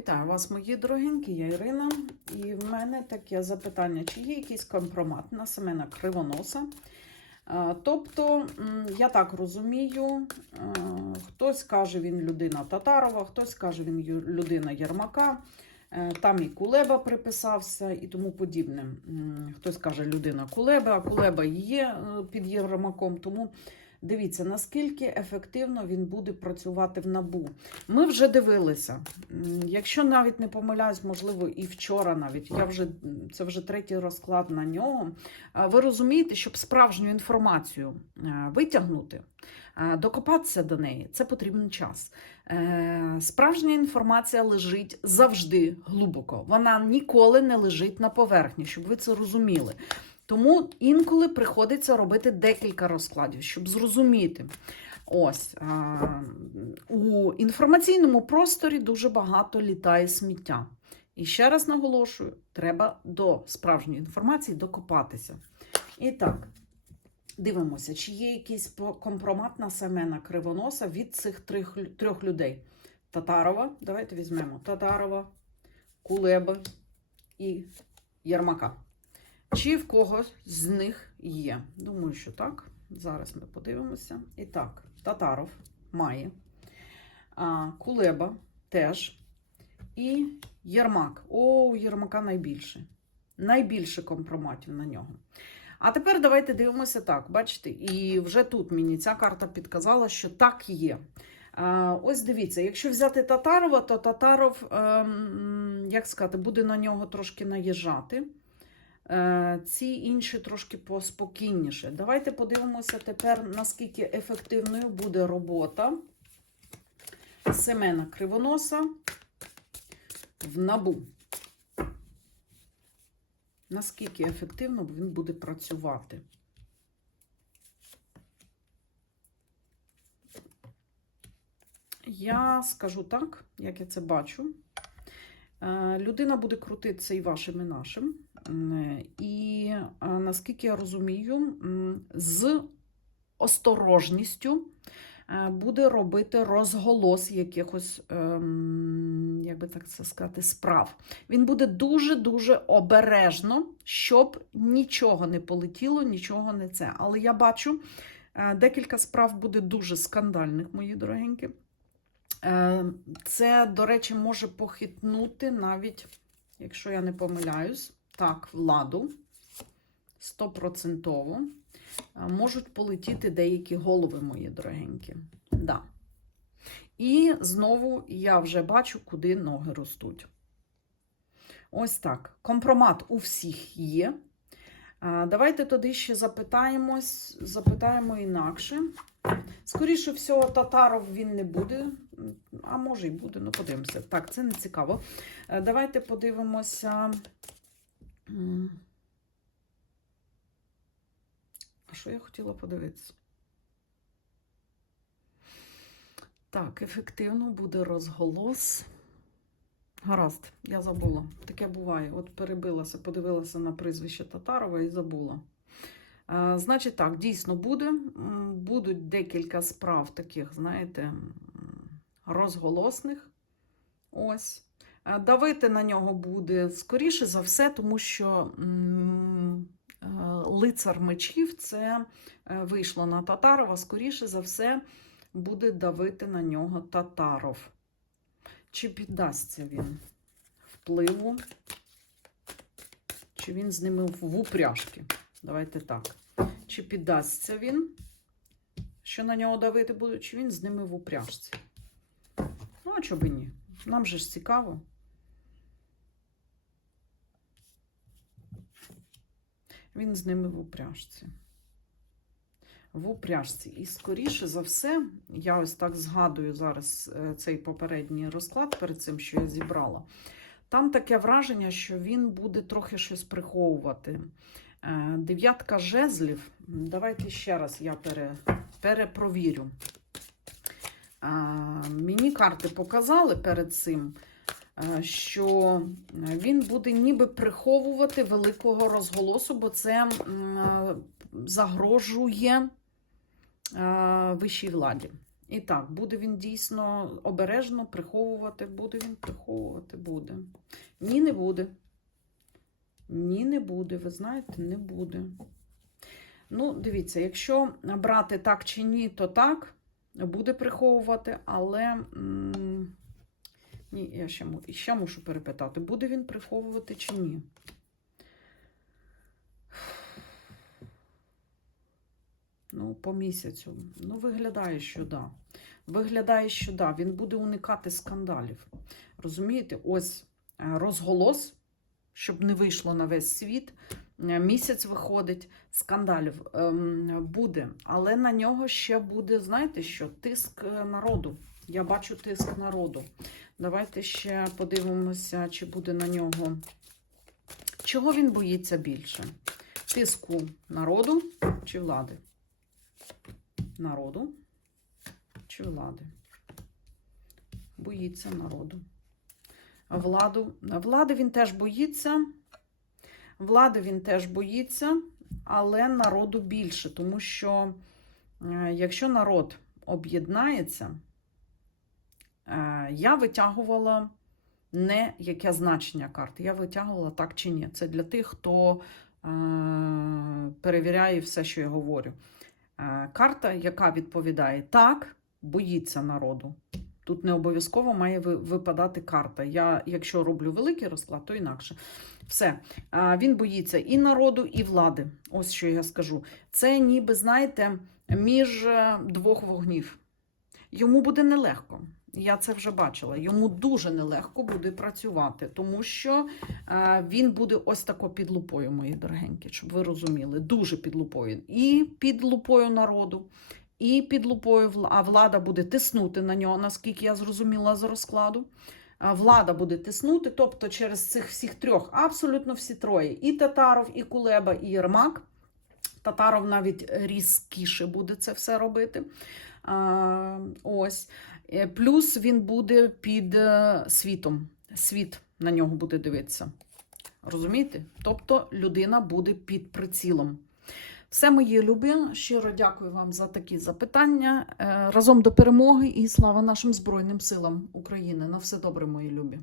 Вітаю вас, мої дорогенькі, я Ірина. І в мене таке запитання: чи є якийсь компромат на Семена Кривоноса? Тобто, я так розумію, хтось каже, він людина Татарова, хтось каже, він людина Єрмака, е, там і Кулеба приписався і тому подібне. Хтось каже, людина Кулеба, а Кулеба є е, під Єрмаком. Тому дивіться, наскільки ефективно він буде працювати в набу. Ми вже дивилися. Якщо навіть не помиляюсь, можливо, і вчора навіть я вже це вже третій розклад на нього. Ви розумієте, щоб справжню інформацію е, витягнути, е, докопатися до неї, це потрібен час. Е, Справжня інформація лежить завжди глибоко. Вона ніколи не лежить на поверхні, щоб ви це розуміли. Тому інколи приходиться робити декілька розкладів, щоб зрозуміти. Ось у інформаційному просторі дуже багато літає сміття. І ще раз наголошую: треба до справжньої інформації докопатися. І так, дивимося, чи є якийсь компромат на Семена Кривоноса від цих трьох, трьох людей: Татарова, давайте візьмемо Татарова, Кулеба і Єрмака. Чи в когось з них є? Думаю, що так. Зараз ми подивимося. І так, Татаров має, Кулеба теж. І Єрмак. О, у Єрмака найбільше. Найбільше компроматів на нього. А тепер давайте дивимося так. Бачите, і вже тут мені ця карта підказала, що так є. Ось дивіться, якщо взяти Татарова, то Татаров, ем, як сказати, буде на нього трошки наїжджати. Е, Ці інші трошки поспокійніше. Давайте подивимося тепер, наскільки ефективною буде робота Семена Кривоноса в набу. Наскільки ефективно він буде працювати. Я скажу так, як я це бачу. Е, Людина буде крутитися і вашим, і нашим. І наскільки я розумію, з осторожністю е, буде робити розголос якихось, ем, як би так це сказати, справ. Він буде дуже-дуже обережно, щоб нічого не полетіло, нічого не це. Але я бачу, е, декілька справ буде дуже скандальних, мої дорогенькі. Е, Це, до речі, може похитнути навіть, якщо я не помиляюсь, так, владу стопроцентово. Е, Можуть полетіти деякі голови, мої дорогенькі. Да. І знову я вже бачу, куди ноги ростуть. Ось так. Компромат у всіх є. Е, Давайте тоді ще запитаємось, запитаємо інакше. Скоріше всього, татаров він не буде, а може і буде, ну подивимося. Так, це не цікаво. Е, Давайте подивимося. А що я хотіла подивитися? Так, ефективно буде розголос. Гаразд, я забула. Таке буває. От перебилася, подивилася на прізвище Татарова і забула. Е, Значить, так, дійсно буде. Будуть декілька справ таких, знаєте, розголосних. Ось. Е, Давити на нього буде скоріше за все, тому що е, лицар мечів це е, вийшло на Татарова. Скоріше за все, буде давити на нього Татаров. Чи піддасться він впливу? Чи він з ними в упряжки? Давайте так. Чи піддасться він, що на нього давити будуть, чи він з ними в упряжці? Ну, а чого б і ні? Нам же ж цікаво. Він з ними в упряжці. В упряжці. І скоріше за все, я ось так згадую зараз е, цей попередній розклад перед цим, що я зібрала. Там таке враження, що він буде трохи щось приховувати. Е, Дев'ятка жезлів. Давайте ще раз я пере, перепровірю. Мені карти показали перед цим, е, що він буде ніби приховувати великого розголосу, бо це е, загрожує е, вищій владі. І так, буде він дійсно обережно приховувати, буде він приховувати, буде. Ні, не буде. Ні, не буде. Ви знаєте, не буде. Ну, дивіться, якщо брати так чи ні, то так, буде приховувати, але. Ні, я ще, ще мушу перепитати, буде він приховувати чи ні. Ну, по місяцю. Ну, виглядає, що да. Виглядає, що да. Він буде уникати скандалів. Розумієте, ось е, розголос, щоб не вийшло на весь світ. Е, Місяць виходить, скандалів ем, буде, але на нього ще буде, знаєте що, тиск е, народу. Я бачу тиск народу. Давайте ще подивимося, чи буде на нього. Чого він боїться більше? Тиску народу чи влади? Народу чи влади? Боїться народу. Владу. Влади він теж боїться. Влади він теж боїться, але народу більше, тому що е, якщо народ об'єднається, е, я витягувала не яке значення карти, я витягувала так чи ні. Це для тих, хто е, перевіряє все, що я говорю. Карта, яка відповідає так, боїться народу. Тут не обов'язково має випадати карта. Я, якщо роблю великий розклад, то інакше. Все. Він боїться і народу, і влади. Ось що я скажу. Це ніби, знаєте, між е, двох вогнів. Йому буде нелегко. Я це вже бачила. Йому дуже нелегко буде працювати, тому що е, він буде ось тако під лупою, мої дорогенькі, щоб ви розуміли. Дуже під лупою. І під лупою народу, і під лупою а влада буде тиснути на нього, наскільки я зрозуміла з розкладу. Влада буде тиснути, тобто через цих всіх трьох, абсолютно всі троє: і Татаров, і Кулеба, і Єрмак. Татаров навіть різкіше буде це все робити. А, ось. Е, Плюс він буде під е, світом. Світ на нього буде дивитися. Розумієте? Тобто людина буде під прицілом. Все, мої любі. Щиро дякую вам за такі запитання. Е, Разом до перемоги і слава нашим Збройним силам України. На все добре, мої любі.